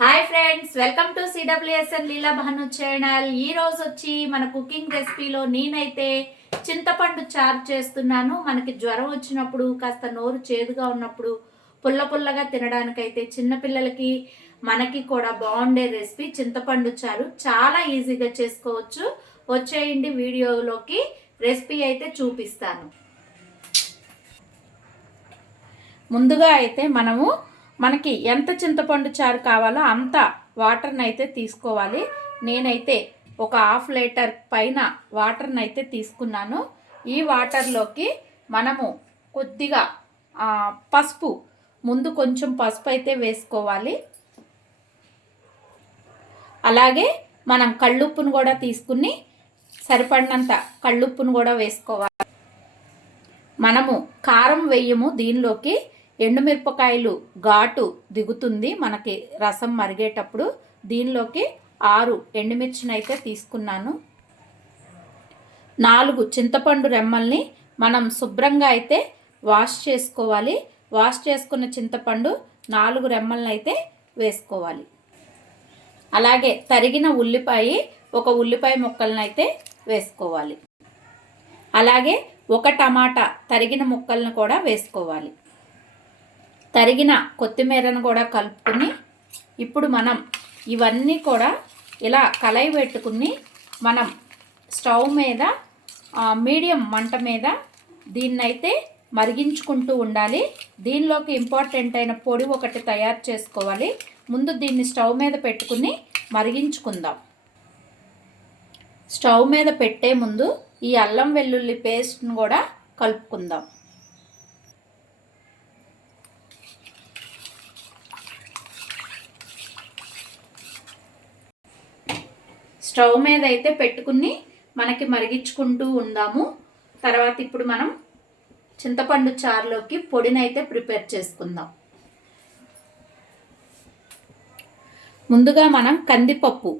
Hi friends welcome to CWSN Leela Bhanu channel ఈ రోజు వచ్చి మన కుకింగ్ రెసిపీలో నేనైతే చింతపండు చారు చేస్తున్నాను. మనకి జ్వరం వచ్చినప్పుడు కాస్త నోరు చేదుగా ఉన్నప్పుడు పుల్ల పుల్లగా తినడానికైతే చిన్నపిల్లలకి మనకి కూడా బాగుండే రెసిపీ చింతపండు చారు. చాలా ఈజీగా చేసుకోవచ్చు. వచ్చేయండి వీడియోలోకి. రెసిపీ అయితే చూపిస్తాను. ముందుగా అయితే మనము మనకి ఎంత చింతపండు చారు కావాలో అంత వాటర్ని అయితే తీసుకోవాలి. నేనైతే ఒక హాఫ్ లీటర్ పైన వాటర్ని అయితే తీసుకున్నాను. ఈ వాటర్లోకి మనము కొద్దిగా పసుపు ముందు కొంచెం పసుపు అయితే వేసుకోవాలి. అలాగే మనం కళ్ళుప్పును కూడా తీసుకుని సరిపడినంత కళ్ళుప్పును కూడా వేసుకోవాలి. మనము కారం వేయము దీనిలోకి ఎండుమిరపకాయలు ఘాటు దిగుతుంది. మనకి రసం మరిగేటప్పుడు దీనిలోకి ఆరు ఎండుమిర్చిని అయితే తీసుకున్నాను. నాలుగు చింతపండు రెమ్మల్ని మనం శుభ్రంగా అయితే వాష్ చేసుకోవాలి. వాష్ చేసుకున్న చింతపండు నాలుగు రెమ్మల్ని అయితే వేసుకోవాలి. అలాగే తరిగిన ఉల్లిపాయ ఒక ఉల్లిపాయ ముక్కలను అయితే వేసుకోవాలి. అలాగే ఒక టమాటా తరిగిన ముక్కలను కూడా వేసుకోవాలి. తరిగిన కొత్తిమీరను కూడా కలుపుకుని ఇప్పుడు మనం ఇవన్నీ కూడా ఇలా కలయి పెట్టుకుని మనం స్టవ్ మీద మీడియం మంట మీద దీన్నైతే మరిగించుకుంటూ ఉండాలి. దీనిలోకి ఇంపార్టెంట్ అయిన పొడి ఒకటి తయారు చేసుకోవాలి. ముందు దీన్ని స్టవ్ మీద పెట్టుకుని మరిగించుకుందాం. స్టవ్ మీద పెట్టే ముందు ఈ అల్లం వెల్లుల్లి పేస్ట్ను కూడా కలుపుకుందాం. స్టవ్ మీద అయితే పెట్టుకుని మనకి మరిగించుకుంటూ ఉందాము. తర్వాత ఇప్పుడు మనం చింతపండు చారులోకి పొడిని అయితే ప్రిపేర్ చేసుకుందాం. ముందుగా మనం కందిపప్పు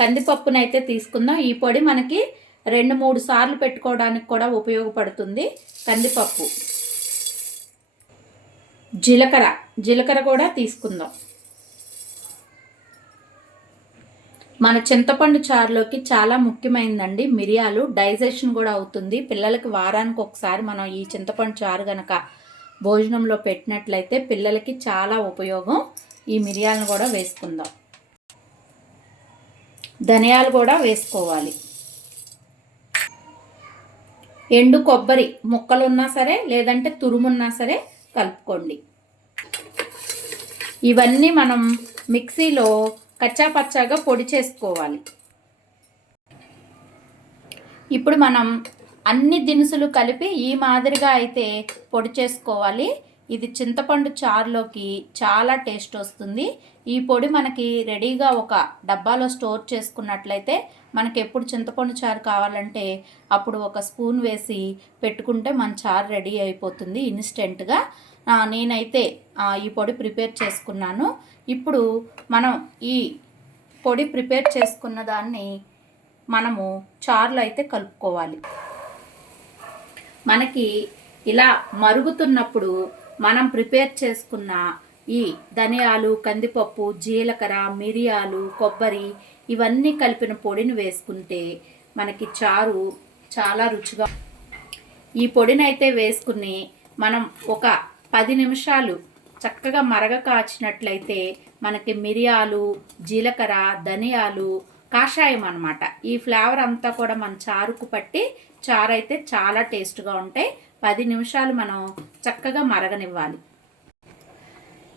కందిపప్పునైతే తీసుకుందాం. ఈ పొడి మనకి రెండు మూడు సార్లు పెట్టుకోవడానికి కూడా ఉపయోగపడుతుంది కందిపప్పు. జీలకర్ర జీలకర్ర కూడా తీసుకుందాం. మన చింతపండు చారులోకి చాలా ముఖ్యమైనదండి మిరియాలు. డైజెషన్ కూడా అవుతుంది. పిల్లలకి వారానికి ఒకసారి మనం ఈ చింతపండు చారు గనక భోజనంలో పెట్టినట్లయితే పిల్లలకి చాలా ఉపయోగం. ఈ మిరియాలను కూడా వేసుకుందాం. ధనియాలు కూడా వేసుకోవాలి. ఎండు కొబ్బరి ముక్కలు ఉన్నా సరే లేదంటే తురుమున్నా సరే కలుపుకోండి. ఇవన్నీ మనం మిక్సీలో కచ్చా పచ్చాగా పొడి చేసుకోవాలి. ఇప్పుడు మనం అన్ని దినుసులు కలిపి ఈ మాదిరిగా అయితే పొడి చేసుకోవాలి. ఇది చింతపండు చారులోకి చాలా టేస్ట్ వస్తుంది. ఈ పొడి మనకి రెడీగా ఒక డబ్బాలో స్టోర్ చేసుకున్నట్లయితే మనకి ఎప్పుడు చింతపండు చారు కావాలంటే అప్పుడు ఒక స్పూన్ వేసి పెట్టుకుంటే మన చారు రెడీ అయిపోతుంది ఇన్స్టెంట్గా. నేనైతే ఈ పొడి ప్రిపేర్ చేసుకున్నాను. ఇప్పుడు మనం ఈ పొడి ప్రిపేర్ చేసుకున్న దాన్ని మనము చారులో అయితే కలుపుకోవాలి. మనకి ఇలా మరుగుతున్నప్పుడు మనం ప్రిపేర్ చేసుకున్న ఈ ధనియాలు కందిపప్పు జీలకర్ర మిరియాలు కొబ్బరి ఇవన్నీ కలిపిన పొడిని వేసుకుంటే మనకి చారు చాలా రుచిగా ఈ పొడిని అయితే వేసుకుని మనం ఒక పది నిమిషాలు చక్కగా మరగ కాచినట్లయితే మనకి మిరియాలు జీలకర్ర ధనియాలు కాషాయం అనమాట ఈ ఫ్లేవర్ అంతా కూడా మన చారుకు పట్టి చారు అయితే చాలా టేస్ట్గా ఉంటాయి. పది నిమిషాలు మనం చక్కగా మరగనివ్వాలి.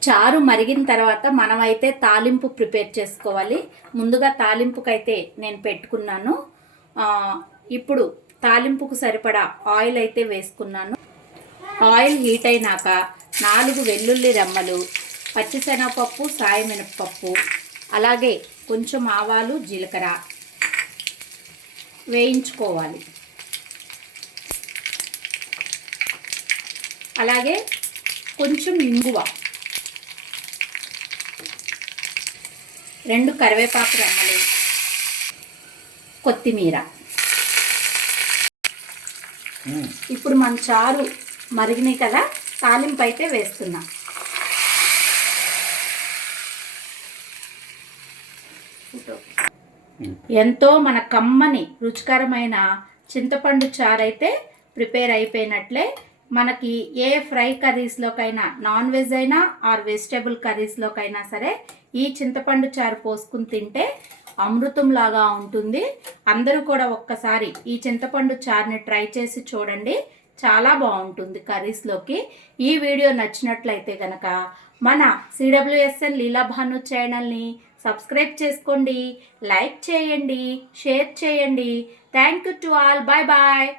చారు మరిగిన తర్వాత మనమైతే తాలింపు ప్రిపేర్ చేసుకోవాలి. ముందుగా తాలింపుకైతే నేను పెట్టుకున్నాను. ఇప్పుడు తాలింపుకు సరిపడా ఆయిల్ అయితే వేసుకున్నాను. ఆయిల్ హీట్ అయినాక నాలుగు వెల్లుల్లి రెమ్మలు పచ్చిశనగపప్పు సాయి మినపప్పు అలాగే కొంచెం ఆవాలు జీలకర్ర వేయించుకోవాలి. అలాగే కొంచెం ఇంగువ రెండు కరివేపాకు రెమ్మలు. కొత్తిమీర. ఇప్పుడు మన చారు మరిగినాయి కదా తాలింపు అయితే వేస్తున్నా. ఎంతో మన కమ్మని రుచికరమైన చింతపండు చారు అయితే ప్రిపేర్ అయిపోయినట్లే మనకి ఏ ఫ్రై కర్రీస్లోకైనా నాన్ వెజ్ అయినా ఆర్ వెజిటేబుల్ కర్రీస్లోకైనా సరే ఈ చింతపండు చారు పోసుకుని తింటే అమృతంలాగా ఉంటుంది. అందరూ కూడా ఒక్కసారి ఈ చింతపండు చారుని ట్రై చేసి చూడండి. చాలా బాగుంటుంది కర్రీస్లోకి. ఈ వీడియో నచ్చినట్లయితే గనక మన సిడబ్ల్యూఎస్ఎన్ లీలాభాను ఛానల్ని సబ్స్క్రైబ్ చేసుకోండి. లైక్ చేయండి షేర్ చేయండి. Thank you to all. Bye bye.